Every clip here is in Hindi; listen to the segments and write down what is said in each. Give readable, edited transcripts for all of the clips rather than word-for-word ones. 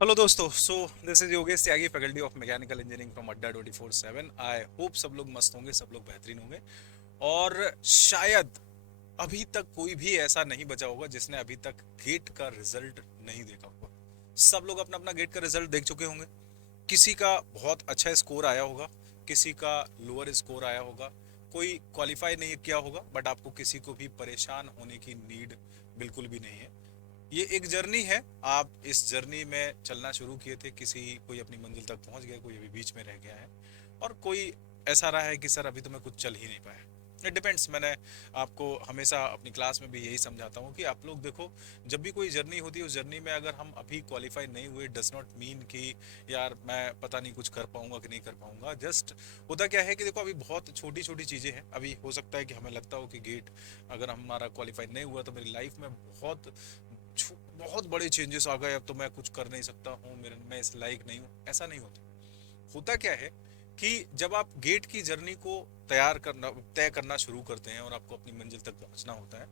हेलो दोस्तों, this is Yogesh Tyagi, faculty of mechanical engineering from अड्डा 24/7। आई होप सब लोग मस्त होंगे, सब लोग बेहतरीन होंगे। और शायद अभी तक कोई भी ऐसा नहीं बचा होगा जिसने अभी तक गेट का रिजल्ट नहीं देखा होगा। सब लोग अपना अपना गेट का रिजल्ट देख चुके होंगे। किसी का बहुत अच्छा स्कोर आया होगा, किसी का लोअर स्कोर आया होगा, कोई क्वालिफाई नहीं किया होगा। बट आपको किसी को भी परेशान होने की नीड बिल्कुल भी नहीं है। ये एक जर्नी है। आप इस जर्नी में चलना शुरू किए थे, किसी कोई अपनी मंजिल तक पहुंच गया, कोई अभी बीच में रह गया है, और कोई ऐसा रहा है कि सर अभी तो मैं कुछ चल ही नहीं पाया। It depends. मैंने आपको हमेशा अपनी क्लास में भी यही समझाता हूँ कि आप लोग देखो, जब भी कोई जर्नी होती है, उस जर्नी में अगर हम अभी क्वालिफाई नहीं हुए, डज नॉट मीन कि यार मैं पता नहीं कुछ कर पाऊंगा कि नहीं कर पाऊंगा। जस्ट होता क्या है कि देखो, अभी बहुत छोटी छोटी चीज़ें हैं। अभी हो सकता है कि हमें लगता हो कि गेट अगर हमारा क्वालिफाई नहीं हुआ तो मेरी लाइफ में बहुत बड़े चेंजेस आ गए, अब तो मैं कुछ कर नहीं सकता हूँ, मेरे मैं इस लायक नहीं हूँ। ऐसा नहीं होता। होता क्या है कि जब आप गेट की जर्नी को तय करना शुरू करते हैं और आपको अपनी मंजिल तक पहुंचना होता है,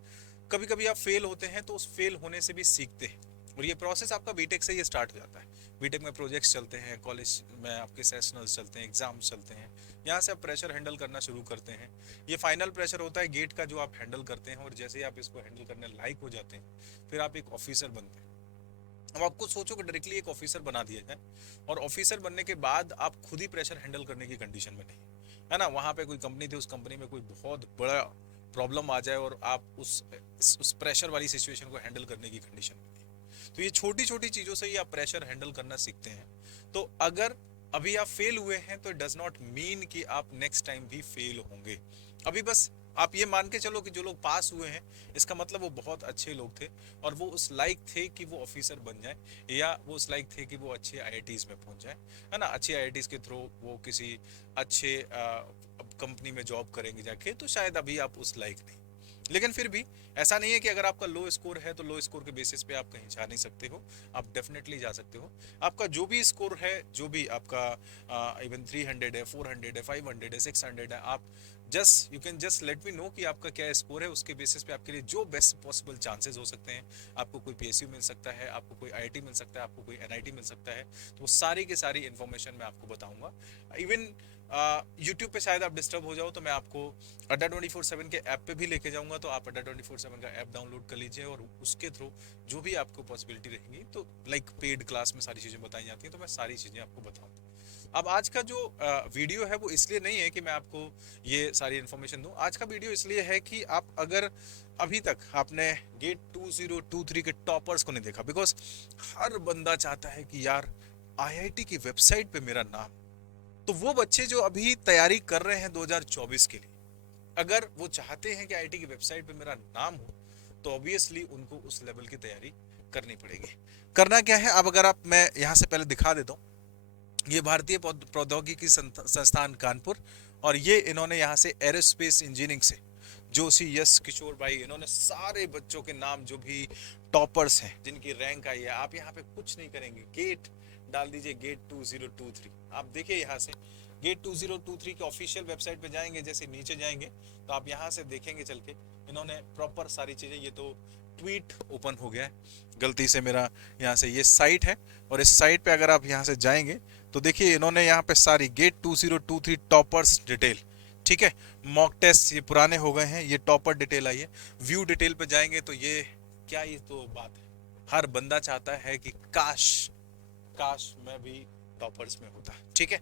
कभी कभी आप फेल होते हैं, तो उस फेल होने से भी सीखते हैं। और ये प्रोसेस आपका बीटेक से ही स्टार्ट हो जाता है। बीटेक में प्रोजेक्ट्स चलते हैं, कॉलेज में आपके सेशनल्स चलते हैं, एग्जाम्स चलते हैं। यहाँ से आप प्रेशर हैंडल करना शुरू करते हैं। ये फाइनल प्रेशर होता है गेट का, जो आप हैंडल करते हैं, और जैसे ही आप इसको हैंडल करने लायक हो जाते हैं, फिर आप एक ऑफिसर बनते हैं। अब आपको सोचो कि डायरेक्टली एक ऑफिसर बना दिया जाए, और ऑफिसर बनने के बाद आप खुद ही प्रेशर हैंडल करने की कंडीशन में नहीं है ना। वहां पे कोई कंपनी थी, उस कंपनी में कोई बहुत बड़ा प्रॉब्लम आ जाए और आप उस प्रेशर वाली सिचुएशन को हैंडल करने की कंडीशन में नहीं। तो ये छोटी छोटी चीजों से ही आप प्रेशर हैंडल करना सीखते हैं। तो अगर अभी आप फेल हुए हैं, तो इट डज नॉट मीन कि आप नेक्स्ट टाइम भी फेल होंगे। अभी बस आप ये मान के चलो कि जो लोग पास हुए हैं, इसका मतलब वो बहुत अच्छे लोग थे, और वो उस लायक थे कि वो ऑफिसर बन जाए, या वो उस लायक थे कि वो अच्छे आईआईटीज में पहुंच जाए, है ना। अच्छे आईआईटीज के थ्रू वो किसी अच्छे कंपनी में जॉब करेंगे जाके, तो शायद अभी आप उस लायक नहीं। लेकिन फिर भी ऐसा नहीं है कि अगर आपका लो स्कोर है तो लो स्कोर के बेसिस पे आप कहीं जा नहीं सकते हो। आप डेफिनेटली जा सकते हो। आपका जो भी स्कोर है, जो भी आपका इवन 300 है, 400 है, 500 है, 600 है, आप just you can just let me know कि आपका क्या स्कोर है। उसके बेसिस पे आपके लिए जो बेस्ट पॉसिबल चांसेस हो सकते हैं, आपको कोई पीएसयू मिल सकता है, आपको कोई आईआईटी मिल सकता है, आपको कोई एनआईटी मिल सकता है। तो वो सारी की सारी इन्फॉर्मेशन मैं आपको बताऊंगा। इवन यूट्यूब पे शायद आप डिस्टर्ब हो जाओ, तो मैं आपको अड्डा 24/7 के ऐप पे भी लेके जाऊंगा। तो आप अड्डा 24/7 का ऐप डाउनलोड कर लीजिए, और उसके थ्रू जो भी आपको पॉसिबिलिटी रहेंगी, तो लाइक पेड क्लास में सारी चीज़ें बताई जाती हैं, तो मैं सारी चीज़ें आपको बताऊंगा। अब आज का जो वीडियो है वो इसलिए नहीं है कि मैं आपको ये सारी इन्फॉर्मेशन दूं। आज का वीडियो इसलिए है कि आप अगर अभी तक आपने गेट 2023 के टॉपर्स को नहीं देखा, बिकॉज हर बंदा चाहता है कि यार आईआईटी की वेबसाइट पे मेरा नाम। तो वो बच्चे जो अभी तैयारी कर रहे हैं 2024 के लिए, अगर वो चाहते हैं कि आईआईटी की वेबसाइट पे मेरा नाम हो, तो ऑब्वियसली उनको उस लेवल की तैयारी करनी पड़ेगी। करना क्या है, अब अगर आप मैं यहाँ से पहले दिखा देता हूँ। ये भारतीय प्रौद्योगिकी संस्थान कानपुर, और ये इन्होंने यहाँ से एरोस्पेस इंजीनियरिंग से जोशी यश किशोर भाई, इन्होंने सारे बच्चों के नाम, जो भी टॉपर्स हैं, जिनकी रैंक आई है, आप यहाँ पे कुछ नहीं करेंगे, गेट डाल दीजिए, गेट 2023। आप देखिए यहाँ से गेट 2023 के ऑफिशियल वेबसाइट पे जाएंगे, जैसे नीचे जाएंगे तो आप यहाँ से देखेंगे चल के, इन्होंने प्रॉपर सारी चीजें, ये तो ट्वीट ओपन हो गया है गलती से मेरा। यहाँ से ये साइट है, और इस साइट पे अगर आप यहाँ से जाएंगे तो देखिए इन्होंने यहाँ पे सारी गेट 2023 टॉपर्स डिटेल, ठीक है। मॉक टेस्ट ये पुराने हो गए हैं, ये टॉपर डिटेल आई है। व्यू डिटेल पे जाएंगे तो ये क्या, ये तो बात है। हर बंदा चाहता है कि काश काश मैं भी टॉपर्स में होता, ठीक है।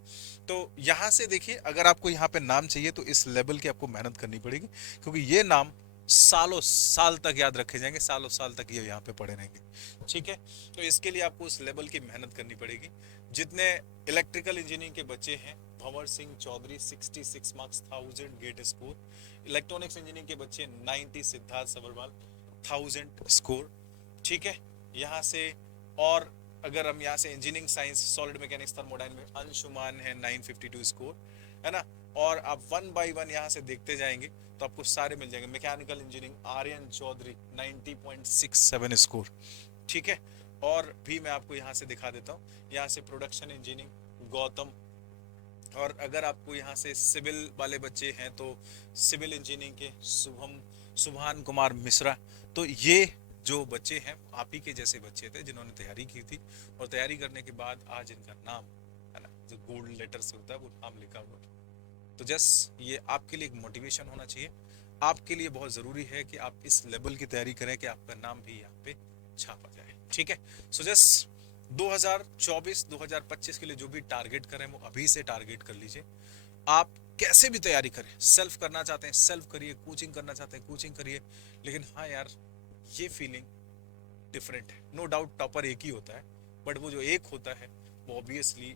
तो यहाँ से देखिए, अगर आपको यहाँ पे नाम चाहिए तो इस लेवल की आपको मेहनत करनी पड़ेगी, क्योंकि ये नाम सालों साल तक याद रखे जाएंगे, सालों साल तक ये यहाँ पे पड़े रहेंगे, ठीक है। तो इसके लिए आपको उस लेवल की मेहनत करनी पड़ेगी। जितने इलेक्ट्रिकल इंजीनियरिंग के बच्चे हैं, Bhanwar Singh Chaudhary 66 marks 1000 GATE score. Electronics engineering के बच्चे 90, सिद्धार्थ सबरवाल 1000 स्कोर, ठीक है। यहाँ से, और अगर हम यहाँ से engineering science solid mechanics thermodynamics, Anshuman है 952 स्कोर, है ना। और आप वन बाय वन यहाँ से देखते जाएंगे तो आपको सारे मिल जाएंगे। Mechanical engineering Aryan Chaudhary 90.67 score, ठीक है। और भी मैं आपको यहाँ से दिखा देता हूँ, यहाँ से प्रोडक्शन इंजीनियरिंग गौतम। और अगर आपको यहाँ से सिविल वाले बच्चे हैं तो सिविल इंजीनियरिंग के शुभम सुभान कुमार मिश्रा। तो ये जो बच्चे हैं आप ही के जैसे बच्चे थे जिन्होंने तैयारी की थी, और तैयारी करने के बाद आज इनका नाम है ना, जो गोल्ड लेटर से होता है वो नाम लिखा हुआ है। तो जस्ट ये आपके लिए एक मोटिवेशन होना चाहिए, आपके लिए बहुत ज़रूरी है कि आप इस लेवल की तैयारी करें कि आपका नाम भी यहाँ पे छापा जाए। ठीक है, सो जस्ट 2024-2025 के लिए जो भी टारगेट करें वो अभी से टारगेट कर लीजिए। आप कैसे भी तैयारी करें, सेल्फ करना चाहते हैं सेल्फ करिए, कोचिंग करना चाहते हैं कोचिंग करिए, लेकिन हाँ यार ये फीलिंग डिफरेंट है। नो डाउट टॉपर एक ही होता है, बट वो जो एक होता है वो ऑब्वियसली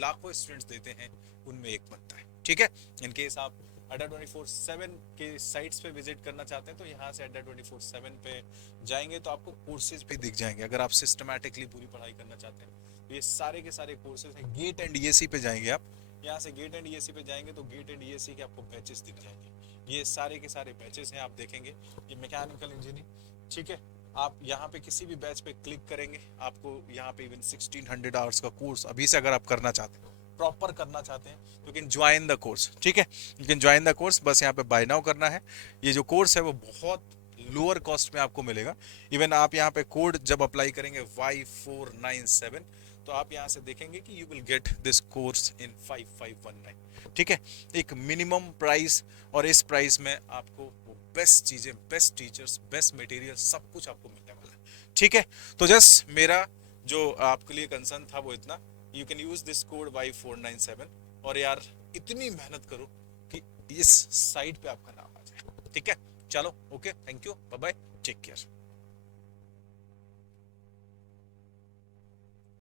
लाखों स्टूडेंट्स देते हैं, उनमें एक बनता है। ठीक है, इनकेस आप अड्डा 24/7 के साइट्स पे विजिट करना चाहते हैं तो यहाँ से अड्डा 24/7 पे जाएंगे तो आपको कोर्सेज भी दिख जाएंगे। अगर आप सिस्टमैटिकली पूरी पढ़ाई करना चाहते हैं तो ये सारे के सारे कोर्सेज हैं। गेट एंड ईएसी पे जाएंगे आप, यहाँ से गेट एंड ईएसी पे जाएंगे तो गेट एंड ईएसी के आपको बैचेस दिख जाएंगे। ये सारे के सारे बैचेस हैं, आप देखेंगे ये मैकेनिकल इंजीनियरिंग। ठीक है, आप यहाँ पे किसी भी बैच पे क्लिक करेंगे, आपको यहाँ पे इवन 1600 आवर्स का कोर्स अभी से अगर आप करना चाहते हैं, प्रॉपर करना चाहते हैं, you can join the course. ठीक है, you can join the course, बस यहाँ पे बाय नाउ करना है। ये जो कोर्स है वो बहुत लोअर कॉस्ट में आपको मिलेगा। इवन आप यहाँ पे कोड जब अप्लाई करेंगे Y497 तो आप यहाँ से देखेंगे कि you will get this course in 5519। ठीक है, एक मिनिमम प्राइस, और इस प्राइस में आपको वो बेस्ट चीजें, बेस्ट टीचर्स, बेस्ट मटेरियल, सब कुछ आपको मिलने वाला है। ठीक है, तो जस्ट मेरा जो आपके लिए कंसर्न था वो इतना, you can use this code Y497, और यार इतनी मेहनत करो कि इस साइट पे आपका नाम आ जाए। ठीक है, चलो okay, thank you, bye bye, take care.